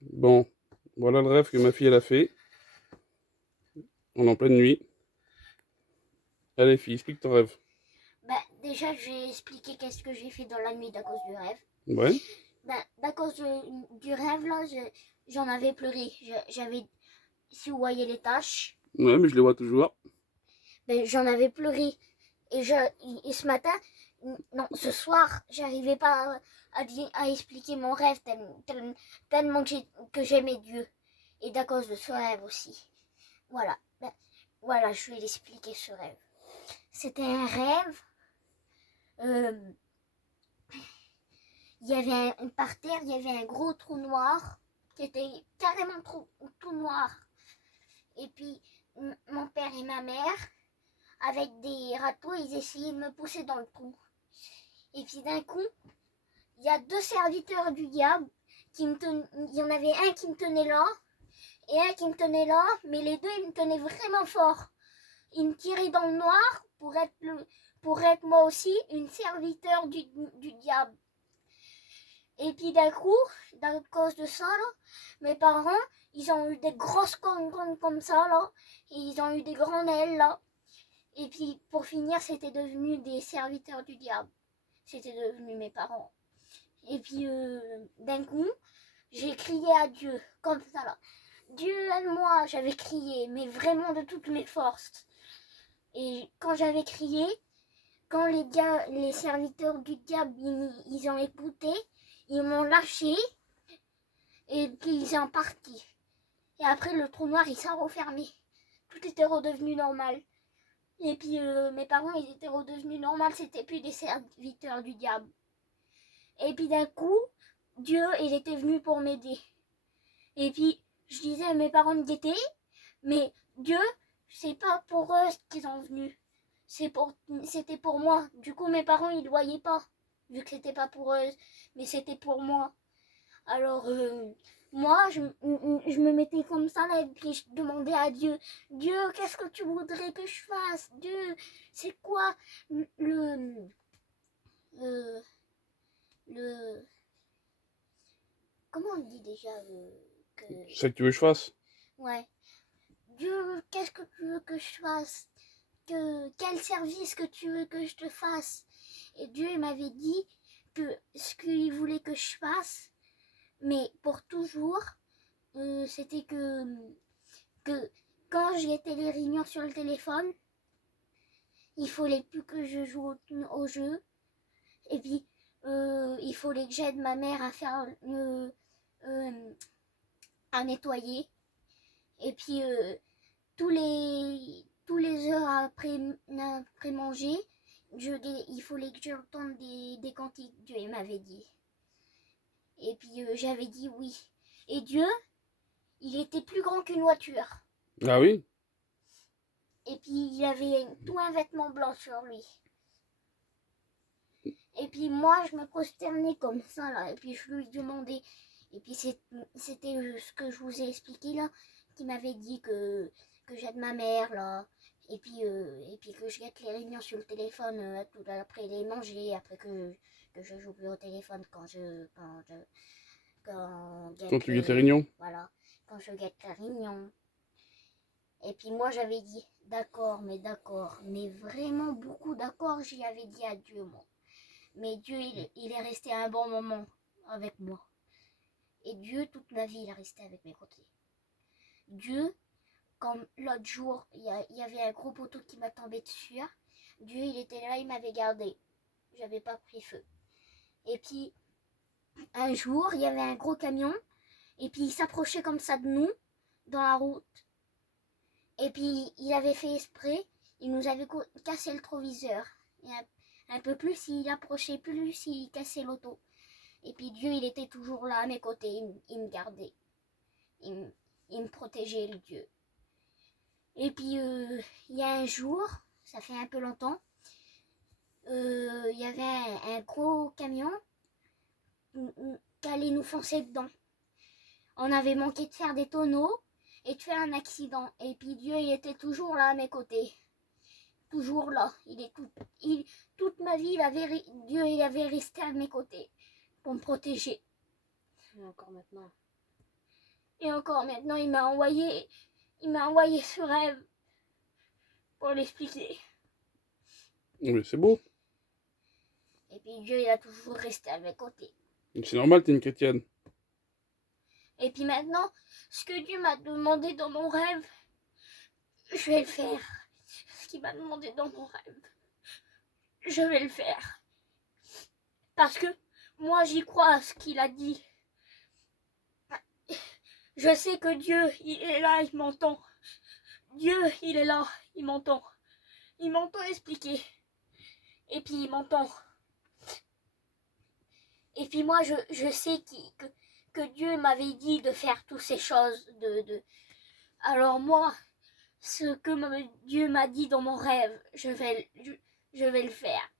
Bon, voilà le rêve que ma fille elle a fait. On est en pleine nuit. Allez fille, explique ton rêve. Déjà, je vais expliquer qu'est-ce que j'ai fait dans la nuit à cause du rêve. Ouais, À cause du rêve, là, j'en avais pleuré. J'avais, si vous voyez les taches, ouais, mais je les vois toujours. j'en avais pleuré. Et ce matin, non, ce soir, j'arrivais pas à expliquer mon rêve tellement que j'aimais Dieu. Et d'à cause de ce rêve aussi. Voilà. Voilà, je vais l'expliquer ce rêve. C'était un rêve. euh, il y avait par terre, il y avait un gros trou noir qui était carrément tout noir. Et puis, mon père et ma mère, avec des râteaux, ils essayaient de me pousser dans le trou. Et puis d'un coup, il y a deux serviteurs du diable il y en avait un qui me tenait là et un qui me tenait là, mais les deux, ils me tenaient vraiment fort. Ils me tiraient dans le noir pour être moi aussi une serviteur du diable. Et puis d'un coup, à cause de ça, là, mes parents, ils ont eu des grosses cornes comme ça, là. Et ils ont eu des grandes ailes, là. Et puis pour finir, c'était devenu des serviteurs du diable. C'était devenu mes parents. Et puis d'un coup, j'ai crié à Dieu, comme ça, là. Dieu, aide-moi, j'avais crié, mais vraiment de toutes mes forces. Et quand j'avais crié, quand les serviteurs du diable, ils ont écouté, ils m'ont lâché. Et puis ils sont partis. Et après, le trou noir, il s'est refermé. Tout était redevenu normal. Et puis mes parents, ils étaient redevenus normal. C'était plus des serviteurs du diable. Et puis d'un coup, Dieu, il était venu pour m'aider. Et puis, je disais à mes parents de guetter, mais Dieu, c'est pas pour eux qu'ils sont venus. C'était pour moi. Du coup, mes parents, ils ne voyaient pas. Vu que c'était pas pour eux, mais c'était pour moi. Alors, moi, je me mettais comme ça là, et puis je demandais à Dieu, Dieu, qu'est-ce que tu voudrais que je fasse? Dieu, c'est quoi le, le, le- comment on dit déjà que, C'est ça que tu veux que je fasse? ouais, Dieu, qu'est-ce que tu veux que je fasse? Quel service que tu veux que je te fasse? Et Dieu, il m'avait dit que ce qu'il voulait que je fasse, mais pour toujours, c'était que quand j'étais les réunions sur le téléphone, il fallait plus que je joue au jeu. Et puis, il fallait que j'aide ma mère à faire euh, à nettoyer. Et puis, tous les heures après manger, il fallait que je retourne des cantiques, Dieu m'avait dit. Et puis, j'avais dit oui. Et Dieu, il était plus grand qu'une voiture. Ah oui? Et puis, il avait tout un vêtement blanc sur lui. Et puis moi, je me prosternais comme ça, là. Et puis je lui demandais. Et puis c'était ce que je vous ai expliqué, là, qui m'avait dit que j'aide ma mère, là. Et puis que je gâte les réunions sur le téléphone tout après les manger, après que je joue plus au téléphone quand Quand gâte tu guettes les les... réunions? Voilà, quand je gâte la réunion. Et puis moi, j'avais dit, d'accord, mais vraiment beaucoup d'accord, j'y avais dit à Dieu, moi. Mais Dieu, il est resté un bon moment avec moi. Et Dieu, toute ma vie, il est resté avec mes côtés. Dieu, comme l'autre jour, il y avait un gros poteau qui m'a tombé dessus. Dieu, il était là, il m'avait gardé. J'avais pas pris feu. Et puis, un jour, il y avait un gros camion. Et puis, il s'approchait comme ça de nous, dans la route. Et puis, il avait fait exprès. Il nous avait cassé le troviseur. Et un peu plus, il approchait, plus il cassait l'auto. Et puis Dieu, il était toujours là à mes côtés, il me gardait, il me protégeait, le Dieu. Et puis il y a un jour, ça fait un peu longtemps, il y avait un gros camion qui allait nous foncer dedans. On avait manqué de faire des tonneaux et de faire un accident. Et puis Dieu, il était toujours là à mes côtés. Toujours là. Toute ma vie, Dieu, il avait resté à mes côtés pour me protéger. Et encore maintenant. Et encore maintenant, il m'a envoyé ce rêve pour l'expliquer. Mais c'est beau. Et puis Dieu, il a toujours resté à mes côtés. C'est normal, t'es une chrétienne. Et puis maintenant, ce que Dieu m'a demandé dans mon rêve, je vais le faire. Ce qu'il m'a demandé dans mon rêve, je vais le faire. Parce que moi, j'y crois à ce qu'il a dit. Je sais que Dieu, il est là, il m'entend. Dieu, il est là, il m'entend. Il m'entend expliquer. Et puis il m'entend. Et puis moi, je sais que Dieu m'avait dit de faire toutes ces choses. Alors moi, ce que Dieu m'a dit dans mon rêve, je vais le faire.